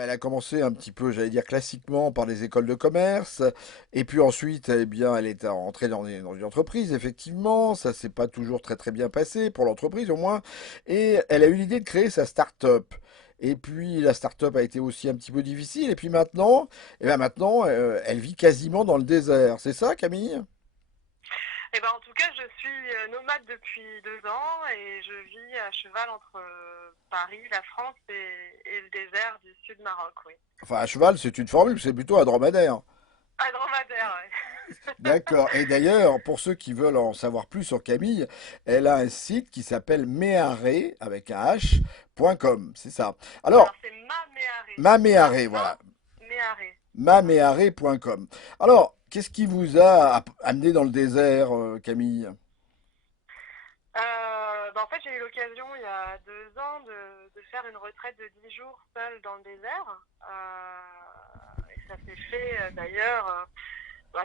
Bah, elle a commencé un petit peu, j'allais dire classiquement, par les écoles de commerce, et puis ensuite, eh bien, elle est rentrée dans une entreprise, effectivement. Ça s'est pas toujours très très bien passé pour l'entreprise au moins, et elle a eu l'idée de créer sa start-up. Et puis la start-up a été aussi un petit peu difficile, et puis maintenant, elle vit quasiment dans le désert. C'est ça, Camille? Eh ben, en tout cas, je suis nomade depuis 2 ans et je vis à cheval entre Paris, la France et le désert du sud Maroc, oui. Enfin, à cheval, c'est une formule, c'est plutôt un dromadaire. À dromadaire, ouais. D'accord. Et d'ailleurs, pour ceux qui veulent en savoir plus sur Camille, elle a un site qui s'appelle meharé, avec un h.com. C'est ça. Alors, Alors, c'est Maméaré. mameharé, voilà. Maméaré. Voilà. mameharé.com. Alors, qu'est-ce qui vous a amené dans le désert, Camille? En fait, j'ai eu l'occasion il y a 2 ans de faire une retraite de 10 jours seule dans le désert. Et ça s'est fait d'ailleurs.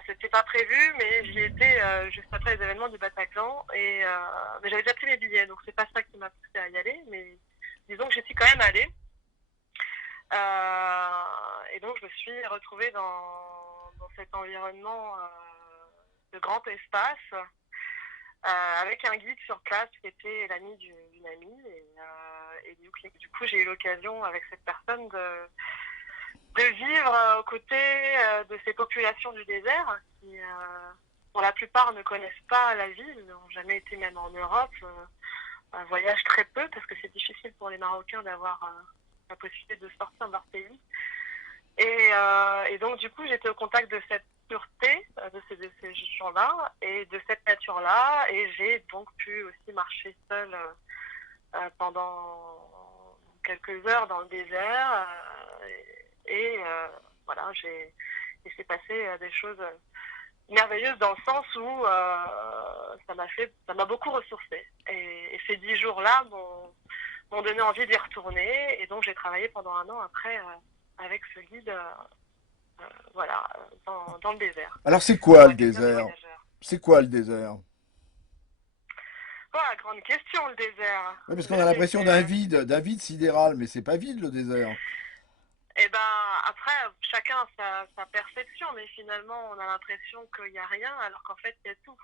C'était pas prévu, mais j'y étais juste après les événements du Bataclan. Mais j'avais déjà pris mes billets, donc c'est pas ça qui m'a poussé à y aller. Mais disons que j'y suis quand même allée. Et donc, je me suis retrouvée dans cet environnement de grand espace avec un guide sur place qui était l'ami d'une amie. Du coup, j'ai eu l'occasion avec cette personne de vivre aux côtés de ces populations du désert qui, pour la plupart, ne connaissent pas la ville, n'ont jamais été même en Europe, voyagent très peu parce que c'est difficile pour les Marocains d'avoir la possibilité de sortir de leur pays. Et donc, du coup, j'étais au contact de cette pureté, de ces gens-là, et de cette nature-là, et j'ai donc pu aussi marcher seule pendant quelques heures dans le désert, voilà, il s'est passé des choses merveilleuses dans le sens où ça m'a beaucoup ressourcée. Et ces 10 jours-là m'ont donné envie d'y retourner, et donc j'ai travaillé pendant 1 an après avec ce guide voilà, dans le désert, Alors, c'est pour quoi le accueillir des désert? voyageurs. C'est quoi le désert? Voilà, grande question, le désert. Oui, parce qu'on Le a l'impression désert. d'un vide sidéral, mais c'est pas vide le désert. Et ben après, chacun a sa perception, mais finalement, on a l'impression qu'il n'y a rien, alors qu'en fait, il y a tout.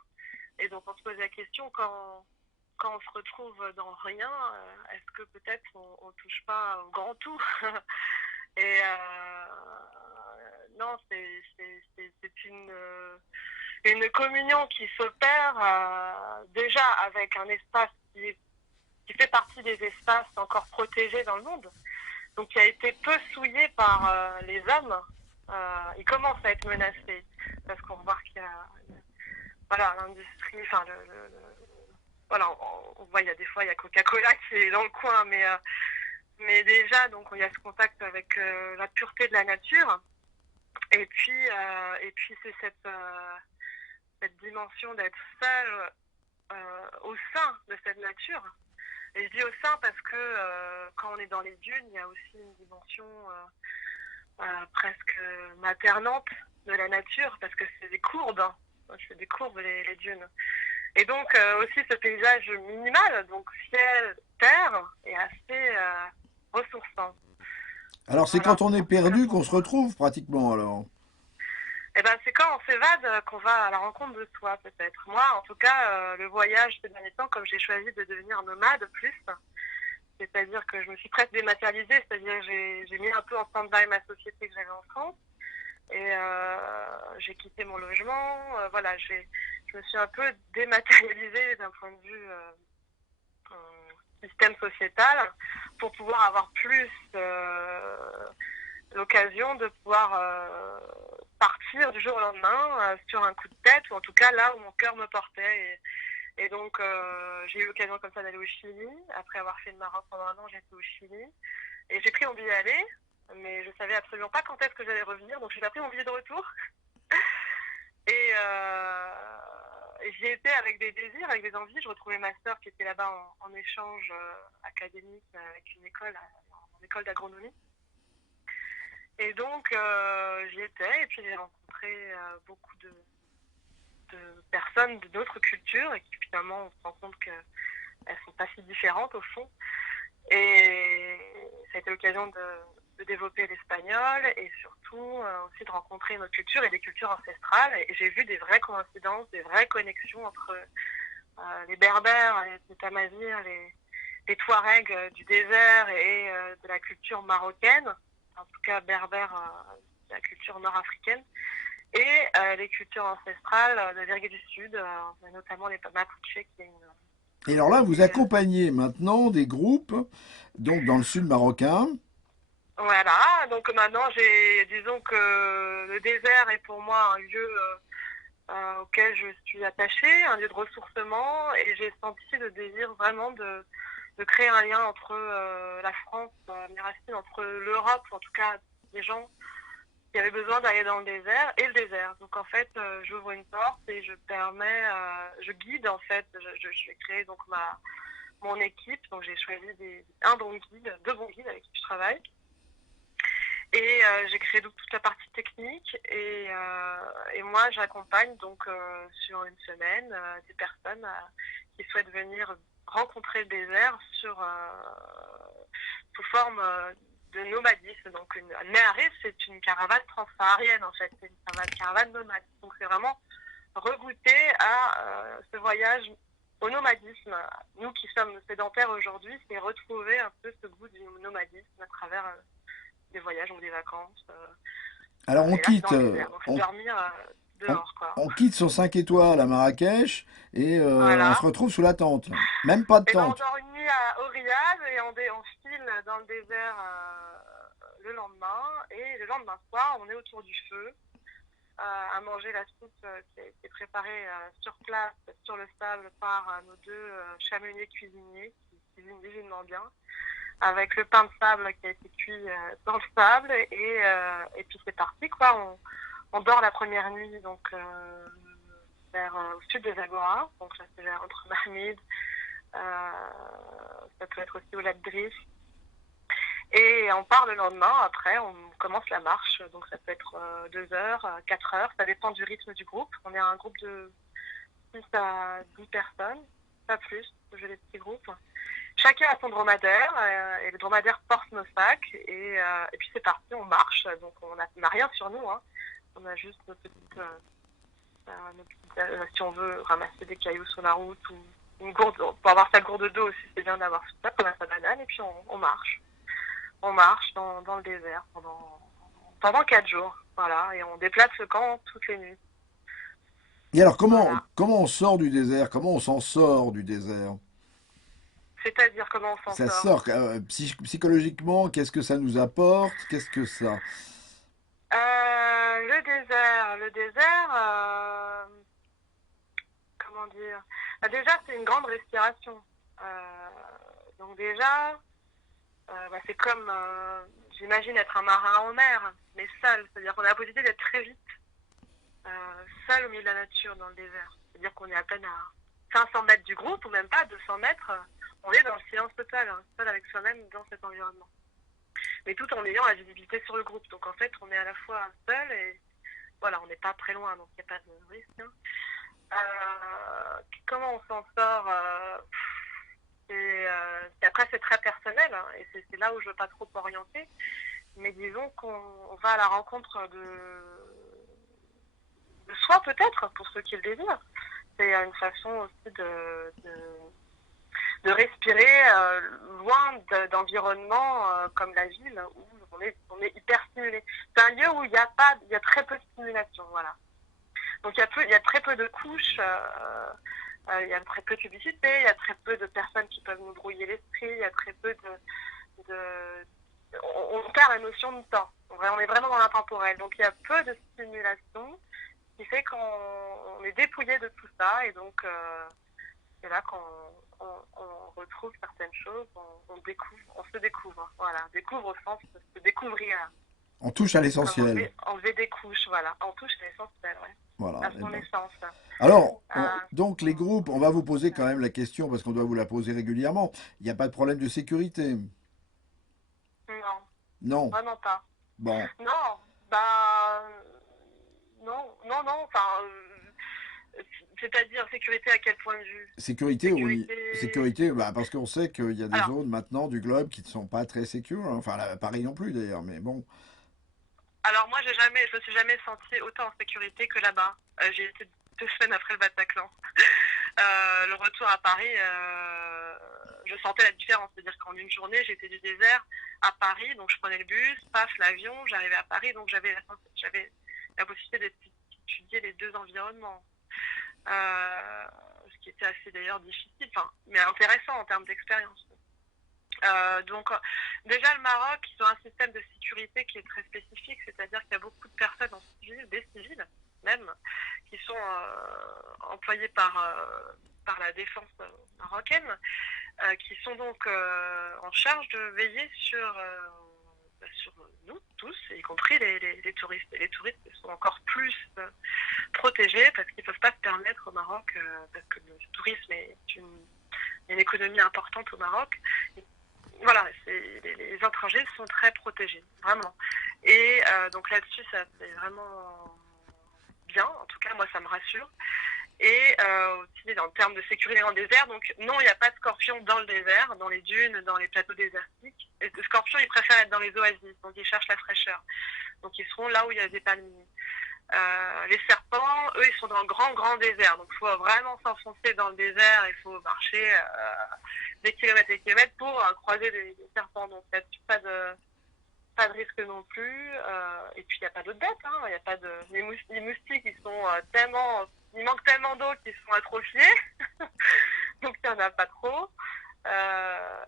Et donc, on se pose la question quand on se retrouve dans rien, est-ce que peut-être on touche pas au grand tout? Et non, c'est une communion qui s'opère déjà avec un espace qui fait partie des espaces encore protégés dans le monde, donc qui a été peu souillé par les hommes. Il commence à être menacé parce qu'on remarque qu'il y a voilà, l'industrie, enfin voilà, on voit il y a des fois il y a Coca-Cola qui est dans le coin, mais déjà donc il y a ce contact avec la pureté de la nature, et puis c'est cette dimension d'être seul au sein de cette nature. Et je dis au sein parce que quand on est dans les dunes, il y a aussi une dimension presque maternante de la nature, parce que c'est des courbes, hein. C'est des courbes les dunes. Et donc aussi ce paysage minimal, donc ciel, terre, est assez ressourçant. Alors, c'est Voilà, quand on est en tout cas perdu pour qu'on se moi. retrouve pratiquement, alors. Et ben c'est quand on s'évade qu'on va à la rencontre de soi, peut-être. Moi, en tout cas, le voyage ces derniers temps, comme j'ai choisi de devenir nomade plus, c'est-à-dire que je me suis presque dématérialisée, c'est-à-dire que j'ai mis un peu en stand-by ma société que j'avais en France, et j'ai quitté mon logement. Voilà, je me suis un peu dématérialisée d'un point de vue système sociétal pour pouvoir avoir plus l'occasion de pouvoir partir du jour au lendemain sur un coup de tête, ou en tout cas là où mon cœur me portait. Et donc j'ai eu l'occasion comme ça d'aller au Chili. Après avoir fait le Maroc pendant 1 an, j'étais au Chili. Et j'ai pris mon billet aller, mais je savais absolument pas quand est-ce que j'allais revenir, donc j'ai pas pris mon billet de retour. Et j'y étais avec des désirs, avec des envies. Je retrouvais ma sœur qui était là-bas en échange académique avec une école, en école d'agronomie. Et donc j'y étais, et puis j'ai rencontré beaucoup de personnes d'autres cultures, et qui finalement on se rend compte qu'elles sont pas si différentes au fond. Et ça a été l'occasion de de développer l'espagnol et surtout aussi de rencontrer notre culture et des cultures ancestrales. Et j'ai vu des vraies coïncidences, des vraies connexions entre les Berbères, les Tamazirs, les Touaregs du désert et de la culture marocaine, en tout cas berbère, de la culture nord-africaine, et les cultures ancestrales de l'Amérique du Sud, notamment les Mapuche, qui est Et alors là, vous et, accompagnez maintenant des groupes, donc dans le sud marocain. voilà, donc maintenant disons que le désert est pour moi un lieu auquel je suis attachée, un lieu de ressourcement, et j'ai senti le désir vraiment de créer un lien entre la France, mes racines, entre l'Europe, en tout cas les gens qui avaient besoin d'aller dans le désert et le désert. Donc en fait, j'ouvre une porte et je guide en fait, je vais créer donc mon équipe. Donc j'ai choisi deux bons guides avec qui je travaille. Et j'ai créé donc toute la partie technique et moi j'accompagne donc sur une semaine des personnes qui souhaitent venir rencontrer le désert sous forme de nomadisme. Donc une Néharis, c'est une caravane transsaharienne en fait, c'est une caravane nomade. Donc c'est vraiment regoûter à ce voyage au nomadisme. Nous qui sommes sédentaires aujourd'hui, c'est retrouver un peu ce goût du nomadisme à travers des voyages ou des vacances. Alors Et là, c'est dans le désert, donc c'est dormir on, dehors, quoi. on quitte sur 5 étoiles à Marrakech et on se Voilà. retrouve sous la tente. Même pas de Et ben on tente. dort une nuit à Aurillac et on file dans le désert le lendemain. Et le lendemain soir, on est autour du feu à manger la soupe qui est préparée sur place, sur le sable, par nos deux chameliers cuisiniers qui cuisinent divinement bien, avec le pain de sable qui a été cuit dans le sable et puis c'est parti quoi. On dort la première nuit donc au sud des Agora, donc là c'est vers entre Mahmid, ça peut être aussi au lac Driss. Et on part le lendemain, après on commence la marche, donc ça peut être 2 heures, 4 heures, ça dépend du rythme du groupe. On est un groupe de 6 à 10 personnes, pas plus, je les petits groupes. Chacun a son dromadaire et le dromadaire porte nos sacs et puis c'est parti, on marche. Donc on n'a rien sur nous, hein. On a juste si on veut ramasser des cailloux sur la route ou une gourde, pour avoir sa gourde d'eau aussi, c'est bien d'avoir tout ça, on a sa banane et puis on marche. On marche dans le désert pendant 4 jours, voilà, et on déplace le camp toutes les nuits. Et alors Voilà. comment on sort du désert? Comment on s'en sort du désert? C'est-à-dire comment on s'en Ça sort. sort psychologiquement, qu'est-ce que ça nous apporte? Qu'est-ce que ça? Le désert, comment dire? Déjà, c'est une grande respiration. Euh, donc déjà, c'est comme, j'imagine, être un marin en mer, mais seul. C'est-à-dire qu'on a la possibilité d'être très vite seul au milieu de la nature dans le désert. C'est-à-dire qu'on est à peine à 500 mètres du groupe, ou même pas 200 mètres. On est dans le silence total, hein, seul avec soi-même dans cet environnement. Mais tout en ayant la visibilité sur le groupe. Donc en fait, on est à la fois seul et voilà, on n'est pas très loin, donc il n'y a pas de risque. Hein. Comment on s'en sort après, c'est très personnel, hein, et c'est là où je ne veux pas trop orienter. Mais disons qu'on va à la rencontre de soi, peut-être, pour ceux qui le désirent. C'est une façon aussi de respirer loin d'environnements comme la ville où on est hyper stimulé. C'est un lieu où il y a très peu de stimulation, voilà. Donc il y a très peu de couches, il y a très peu de publicité, il y a très peu de personnes qui peuvent nous brouiller l'esprit, il y a très peu on perd la notion de temps. On est vraiment dans l'intemporel. Donc il y a peu de stimulation, ce qui fait qu'on est dépouillé de tout ça et donc c'est là qu'on retrouve certaines choses, on se découvre, voilà, découvre au sens de se découvrir, On touche à comme l'essentiel. enlever des couches, voilà, on touche à l'essentiel, ouais, Voilà. à Eh son ben. essence. Alors, Euh, donc les groupes, on va vous poser quand même la question parce qu'on doit vous la poser régulièrement. Il n'y a pas de problème de sécurité? non, Non. vraiment pas. Bon. Non, bah, non, enfin, C'est-à-dire sécurité à quel point de vue? Sécurité, oui. Sécurité. Sécurité, bah, parce qu'on sait qu'il y a des Alors, zones maintenant du globe qui ne sont pas très sécures, hein. Enfin, là, Paris non plus d'ailleurs, mais bon. alors moi, je me suis jamais sentie autant en sécurité que là-bas. J'ai été 2 semaines après le Bataclan. Le retour à Paris, je sentais la différence. C'est-à-dire qu'en une journée, j'étais du désert à Paris, donc je prenais le bus, paf, l'avion, j'arrivais à Paris, donc j'avais la possibilité d'étudier les deux environnements. Euh, Ce qui était assez d'ailleurs difficile, enfin, mais intéressant en termes d'expérience. Donc déjà le Maroc, ils ont un système de sécurité qui est très spécifique, c'est-à-dire qu'il y a beaucoup de personnes en civil, des civils même, qui sont employés par la défense marocaine, qui sont donc en charge de veiller sur nous tous, y compris les touristes. Et les touristes sont encore plus protégés parce qu'ils ne peuvent pas se permettre au Maroc, parce que le tourisme est une économie importante au Maroc. Et voilà, les étrangers sont très protégés, vraiment. Et donc là-dessus, ça c'est vraiment bien. En tout cas, moi, ça me rassure. Et aussi en termes de sécurité dans le désert, donc non, il n'y a pas de scorpions dans le désert, dans les dunes, dans les plateaux désertiques. Et les scorpions, ils préfèrent être dans les oasis, donc ils cherchent la fraîcheur. Donc ils seront là où il y a des palmiers. Les serpents, eux, ils sont dans le grand désert. Donc il faut vraiment s'enfoncer dans le désert, il faut marcher des kilomètres et des kilomètres pour croiser des serpents. Donc il n'y a pas de risque non plus. Et puis il n'y a pas d'autres bêtes. Hein. Y a pas de... les moustiques, ils sont tellement... Il manque tellement d'eau qu'ils sont atrophiés. Donc il n'y en a pas trop.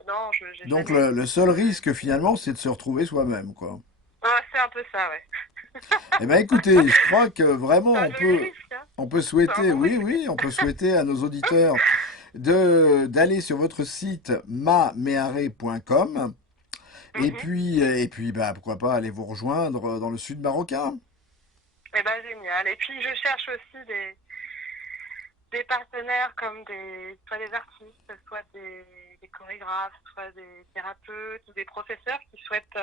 Non, j'ai Donc jamais le seul risque finalement, c'est de se retrouver soi-même, quoi. Ouais, c'est un peu ça, ouais. Eh bien écoutez, je crois que C'est vraiment un joli risque, hein. on peut C'est un souhaiter, bon oui, risque. oui, on peut souhaiter à nos auditeurs d'aller sur votre site mameare.com Mhm. et puis bah, pourquoi pas aller vous rejoindre dans le sud marocain. Eh ben génial. Et puis je cherche aussi des partenaires comme soit des artistes, soit des chorégraphes, soit des thérapeutes ou des professeurs qui souhaitent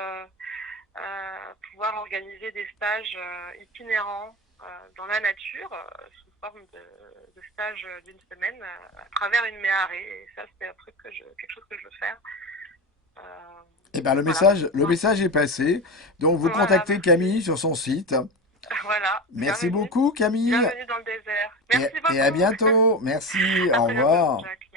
pouvoir organiser des stages itinérants dans la nature sous forme de stage d'une semaine à travers une méharée. Et ça, c'est un truc quelque chose que je veux faire. Euh, Eh bien voilà. le message est passé. Donc vous Voilà, contactez merci. Camille sur son site. Voilà, Merci beaucoup Camille bienvenue dans le désert. Merci et à beaucoup. bientôt. Merci, À au très bientôt, revoir. Jacques.